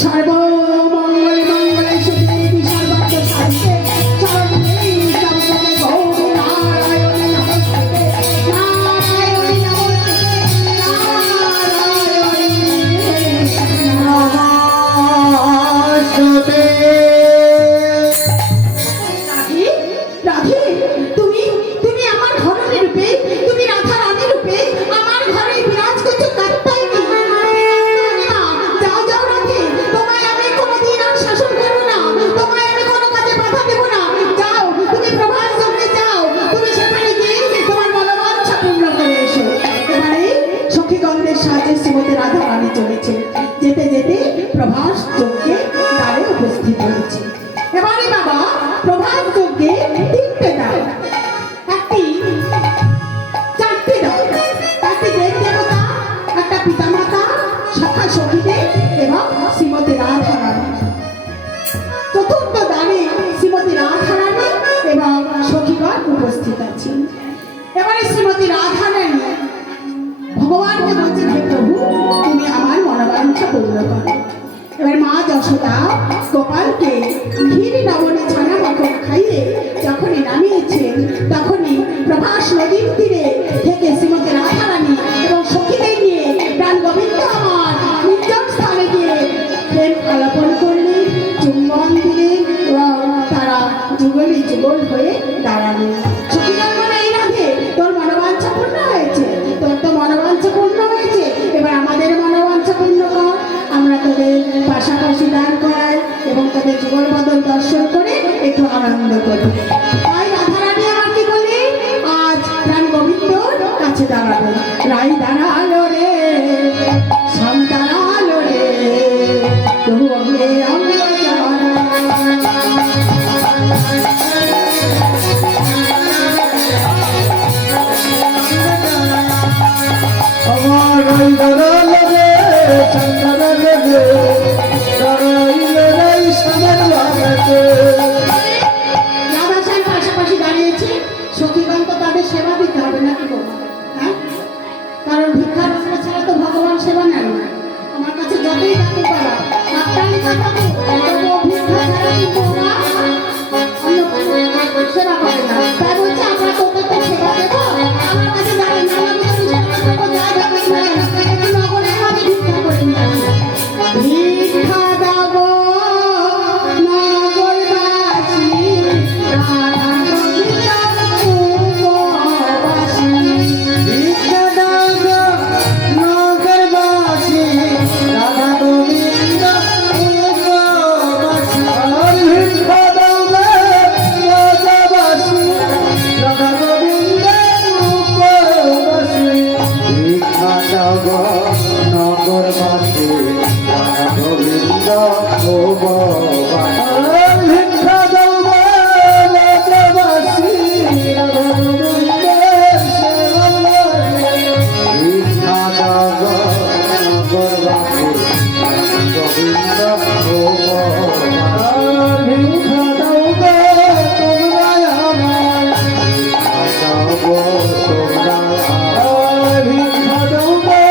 সর্বমঙ্গলে মঙ্গলে শিবে সর্বার্থ সাধিকে শরণে ত্র্যম্বকে গৌরী নারায়ণী নমস্তে, নারায়ণী নমস্তে, নারায়ণী নমস্তে। রাধে, রাধে, তুমি আমার ধরনী রূপে, তুমি রাধা রানী রূপে আমার ঘরে বিরাজ করছো কাত্তায়নী। যাও যাও রাধে, তোমায় আমি কোনোদিন আর শাসন করবো না, তোমায় আমি কোনো কাজে বাধা দেবো না। যাও, তুমি প্রভাস যজ্ঞে যাও, তুমি সেখানে গিয়ে তোমার মনোবাঞ্ছা পূর্ণ করে এসো। এবারে সখীগণদের সাহায্যে শ্রীমতী রাধা রানী চলেছে। যেতে যেতে প্রভাস যজ্ঞে দ্বারে উপস্থিত হয়েছে। এবারে বাবা প্রভাস যজ্ঞে 3টে দাও, চারটে দাও, একটি দেব দেবতা, একটা পিতামাতা, সখা সখীদের এবং শ্রীমতী রাধা রানী। চতুর্থ দানে শ্রীমতী রাধা রানী এবং সখীগণ উপস্থিত আছেন। এবারে শ্রীমতী রাধা রানী ভগবানকে বলছেন, হে প্রভু, তুমি আমার মনোবাঞ্ছা পূর্ণ করো। এবার মা যশোদা গোপালকে ক্ষীর নবনী ছানা মাখন খাইয়ে যখনই নামিয়েছেন, তখনই প্রভাস নদীর তীরে থেকে শ্রীমতী রাধারানী এবং সখীদের রাই দাঁড়ালো রে শাম দাঁড়ালো রে তবু অঙ্গে অঙ্গ আমার রাই দাঁড়ালো রে শাম দাঁড়ালো রে দাঁড়াইলে রাই শামের বাগাতে রাধাশ্যাম পাশাপাশি দাঁড়িয়েছে সখীগণ তো তাদের সেবা দিতে হবে নাকি গো? হ্যাঁ, কারণ ভিক্ষার আসলে ছাড়া তো ভগবান সেবা নেন না। আমার কাছে যতই ডাকে পারা আপনারই কথা তো তবুও ভিক্ষা ছাড়া কিন্তু ওরা অন্য সেবা করে না। তাই বলছে আমরা তোদেরকে সেবা দেবো, আমার কাছে দাঁড়ান না, আমি তো সেবা করবো, যা যাবে একটু নগরের মাঝে ভিক্ষা করে নিয়ে আসি। ভিক্ষা দেবো নগরবাসী, রাধা গোবিন্দ উপবাসী। ভিক্ষা দাও গো নগরবাসী, রাধা গোবিন্দ উপবাসী। আর ভিক্ষা দাও গো নগরবাসী, রাধা গোবিন্দ উপবাসী। ভিক্ষা দাও গো নগরবাসী, রাধা গোবিন্দ উপবাসী। আর ভিক্ষা দাও গো নগরবাসী, রাধা গোবিন্দ সেবায়। ভিক্ষা দাও গো নগরবাসী, রাধা গোবিন্দ উপবাসী। আর ভিক্ষা দাও গো তোমরা আমায়, ভিক্ষা দাও গো তোমরা আমায়। ভিক্ষা দাও গো তোমরা আমায়, ভিক্ষা দাও গো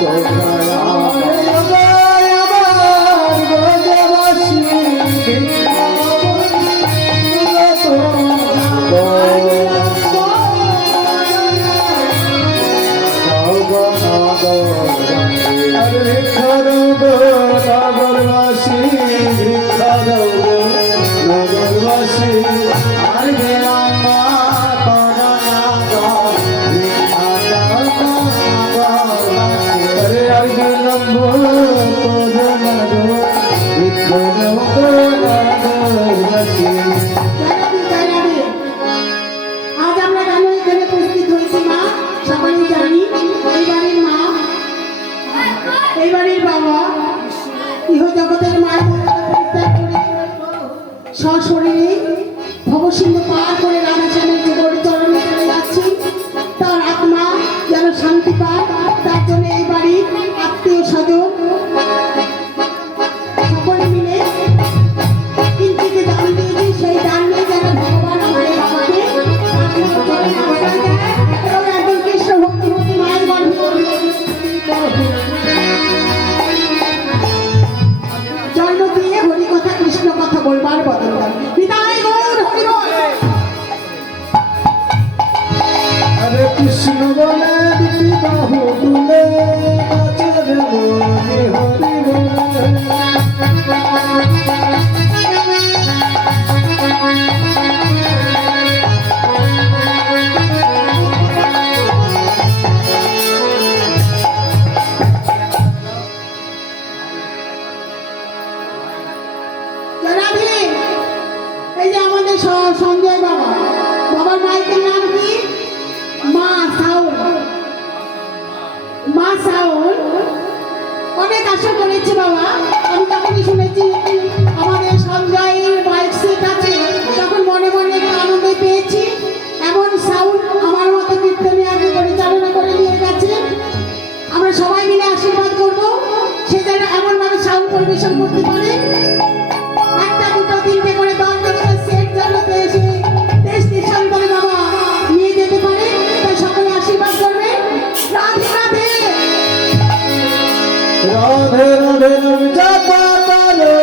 তোমরা আমায়। আমার ব্রজবাসী ভিক্ষা নগরবাসী, ভিক্ষা দাও গো নগরবাসী। আর বেলামা করা না গো, ভিক্ষা দাও গো নগরবাসী। আরে আর বিলম্ব করো না গো, ভিক্ষা দাও গো নগরবাসী। জানাবি, আজ আমরা কেন এখানে উপস্থিত হয়েছি মা সকলেই জানি। এই বাড়ির মা, এই বাড়ির বাবা ইহ জগতের মায়ের পরিত্যাগ করে সশরীরে ভবসিন্ধু পার করে রাধাশ্যামের যুগল চরণে চলে যাচ্ছি। তার আত্মা যেন শান্তি পায়, তার জন্য এই বাড়ির আত্মীয় স্বজন সকলে মিলে কিঞ্চিত দান দিয়েছি। সেই দান নিয়ে যেন ভগবান আমাদের বাবাকে এবং একজন কৃষ্ণ ভক্তিমতী মায়ের গর্ভে জন্ম দিয়ে হরি কথা কৃষ্ণ কথা বলবার বদল বিদায় গৌর হরি বল। হরে কৃষ্ণ বলে দিদি বাহু দুলে, নাচে মনে হরি বলে। জানাবি, এই যে আমাদের সঞ্জয় বাবা, বাবার মাইকের নাম কি? মা সাউল। মা সাউল অনেক আশা করেছে বাবা। আমি তখনই শুনেছি আমাদের সঞ্জয়ের বাইক সেট আছে, তখন মনে মনে একটু আনন্দ পেয়েছি। এমন সাউল আমার মতো কীর্তনে আগে পরিচালনা করে নিয়ে গেছে। আমরা সবাই মিলে আশীর্বাদ করবো সে যেন এমনভাবে সাউল পরিবেশন করতে পারে। একটা দুটো তিনটে করে 10-10টা সেট যেন দেশে দেশ দেশান্তরে বাবা নিয়ে যেতে পারে। তাই সকলে আশীর্বাদ করবে। রাধে রাধে। রাধে রাধে নাম জপা করো,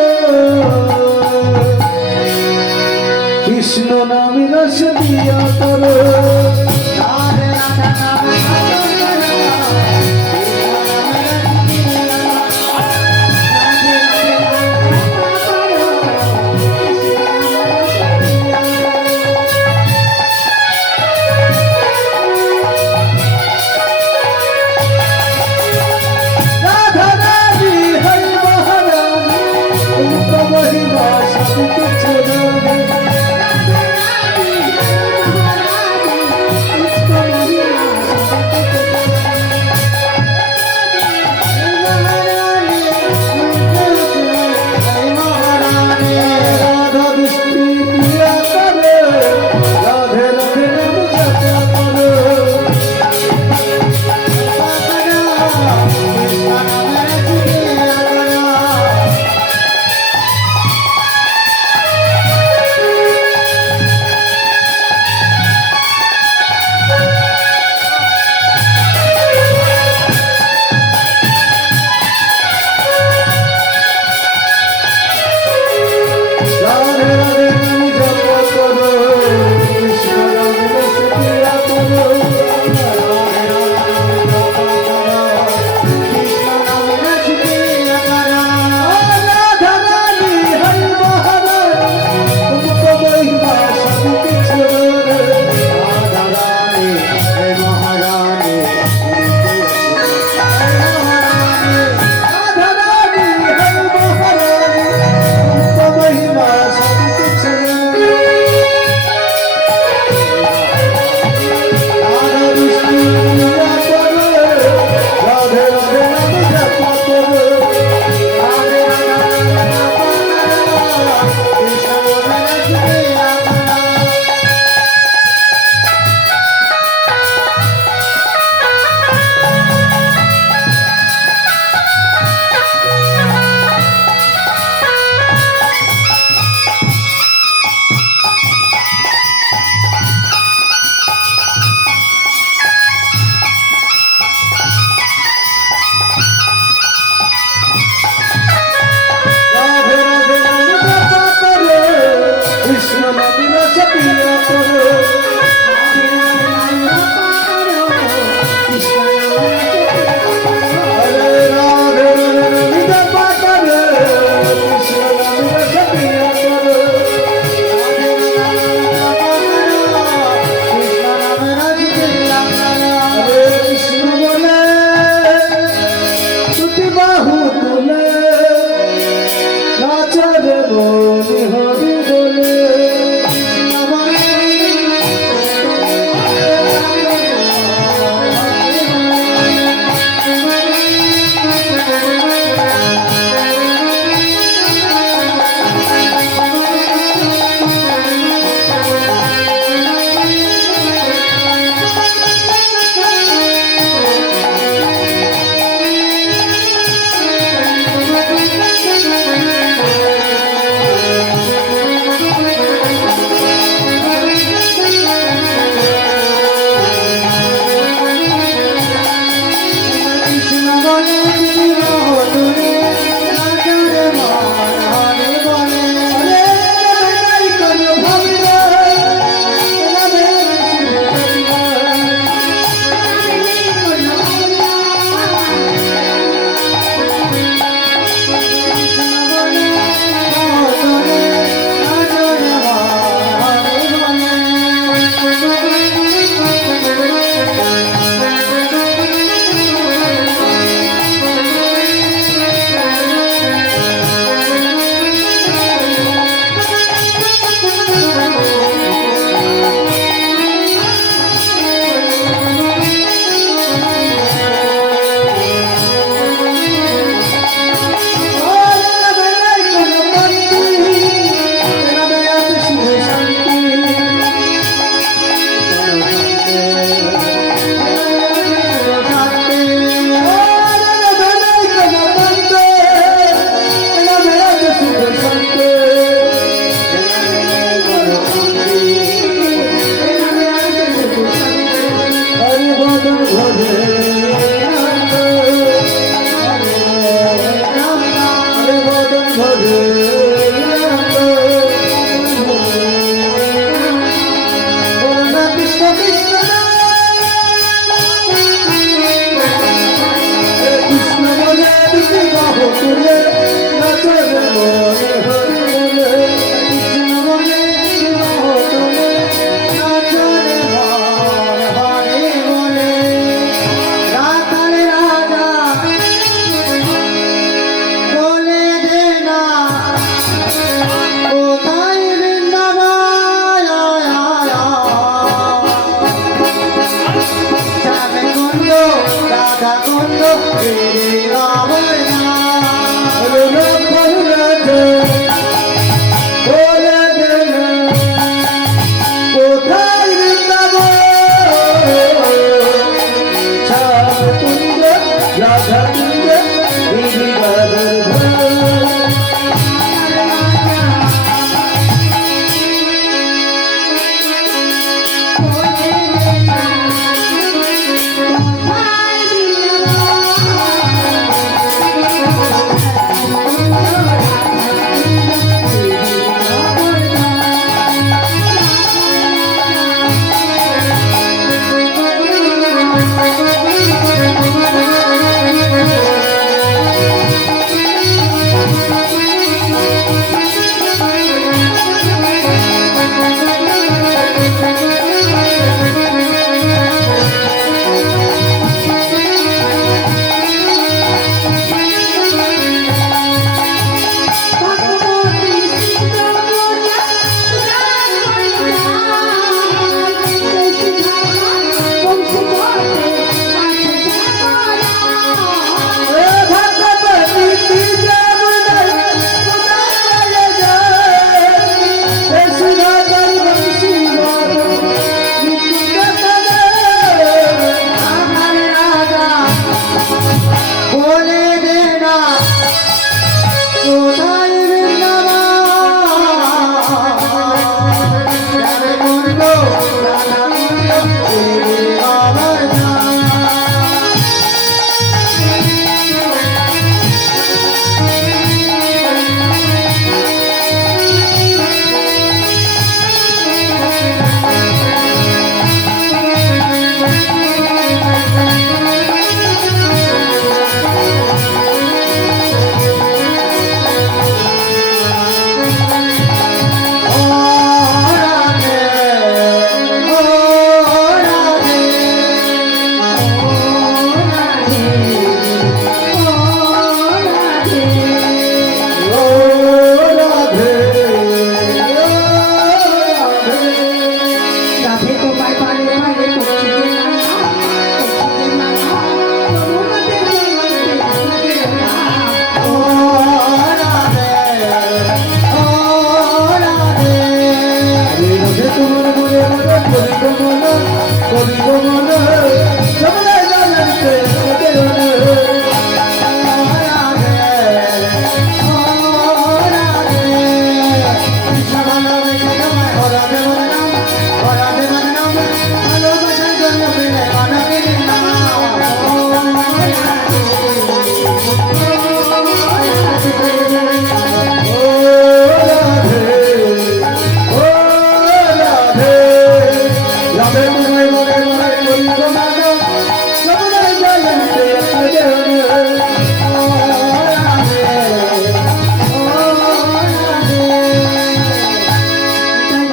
কৃষ্ণ নাম রস দিয়া করো। রাধে রাধে নাম জপা করো, রাধা রানী হরি মহারানী, তুমকো মহিমা সব কিছু জানে। রাধে তোমায় পারে পারে করছি যে নানা, করছি যে নানা, যমুনাতে জলতে লাগে না। ও রাধে, ও রাধে, রাধে রাধে তোমার মনে মনে করিব মনে, করিব মনে, সবাই জানতে লাগে মনে। ও রাধে, ও রাধে, কৃষ্ণ ভালোবেসে তোমায় ও রাধে বলে নাম, ও রাধে বলে নাম, ভালোবাসার জন্য পেলে অনেকের নাম। ও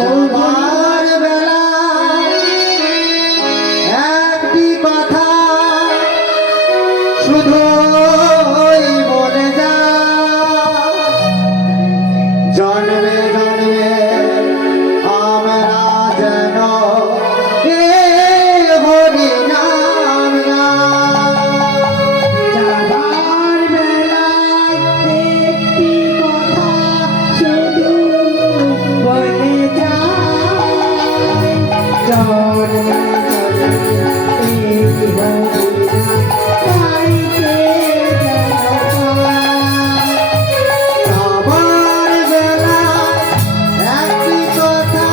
তোমার বেলা একটি কথা শুধুই বলে যা, জন্মে জন্মে আমরা যেন এ হরি নাম গাই। যাবার বেলায় একটি কথা শুধু বলে যায়, জন্মে জন্মে এই হরিনাম গাইতে যেন পাই। আমার বেলা একটি কথা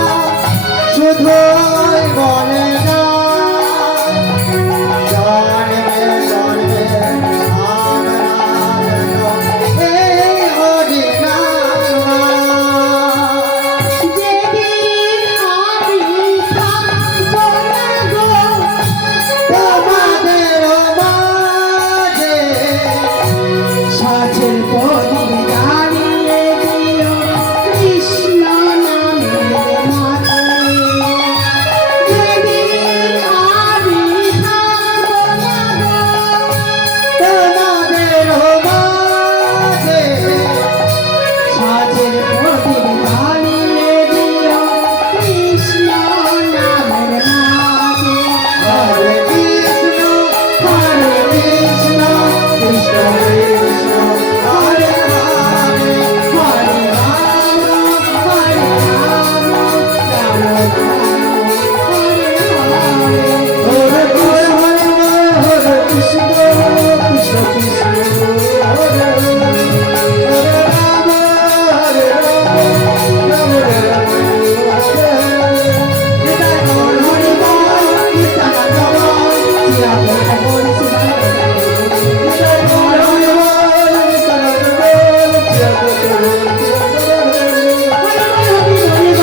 শুধুই বলে না, জন্মে জন্মে আমরা যেন এই হরি নাম গাই। যেদিন আমি থাকবো না গো, তোমাদের মাঝে সাজের প্রদীপ জ্বালিয়ে দিও কৃষ্ণ নামের মাঝে। যেদিন আমি থাকবো না গো, তোমাদের মাঝে সাজের প্রদীপ জ্বালিয়ে দিও কৃষ্ণ নামের মাঝে। হরে কৃষ্ণ, হরে কৃষ্ণ, কৃষ্ণ কৃষ্ণ, হরে হরে, হরে রাম, হরে রাম, রাম রাম, হরে হরে। হরে কৃষ্ণ, কৃষ্ণ কৃষ্ণ, হরে হরে রাম, হরে রাম, রাম রাম, হরে হরে। নিতাই গৌর হরি বল, নিত্যানন্দ বল, শ্রীরাম বল, শ্রীরাম বল। জয় গৌর হরি বল, নিত্যানন্দ বল, জয় গৌর হরি বল,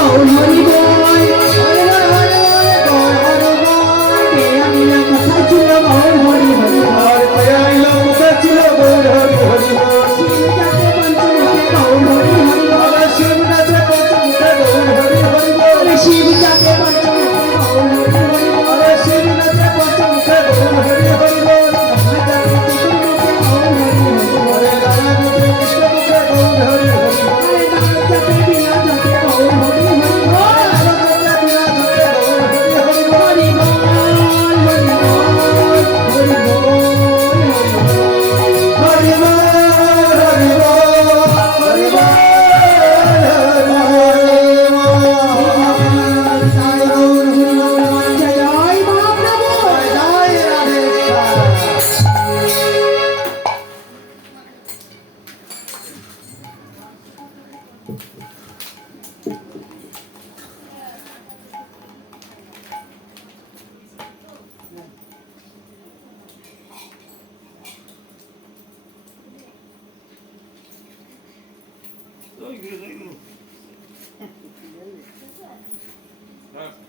হরি বল, হরি বল, গৌর হরি বল। হরি বল, হরি বল, গৌর হরি বল। কে আনিলা কোথায় ছিল গৌর হরি হরি বল। আর কয়া এলো কোথা ছিল গৌর হরি হরি বল। শিব যাতে পঞ্চমুখে গৌর হরি হরি বল। আমার শিব নাচে পঞ্চমুখে গৌর হরি হরি বল। শিব যাতে পঞ্চমুখে গৌর হরি হরি বল। আমার শিব নাচে পঞ্চমুখে গৌর হরি হরি বল। ব্রহ্মা যাতে চতুর্মুখে গৌর হরি হরি বল। হরে নারায়ণ মুখে কৃষ্ণ মুখে গৌর হরি হরি বল। হরে নাম যাতে বিনা যাতে গৌর হরি হরি বল। নারায়ণ বিনা ঝুঁকে গৌর হরি হরি বল। হরি বল, হরি বল, হরি বল, হরি বল। হরি বল, হরি বল, হরি বল, হরি বল। জয় মহাপ্রভু। জয় রাধেশ্বর। Hah.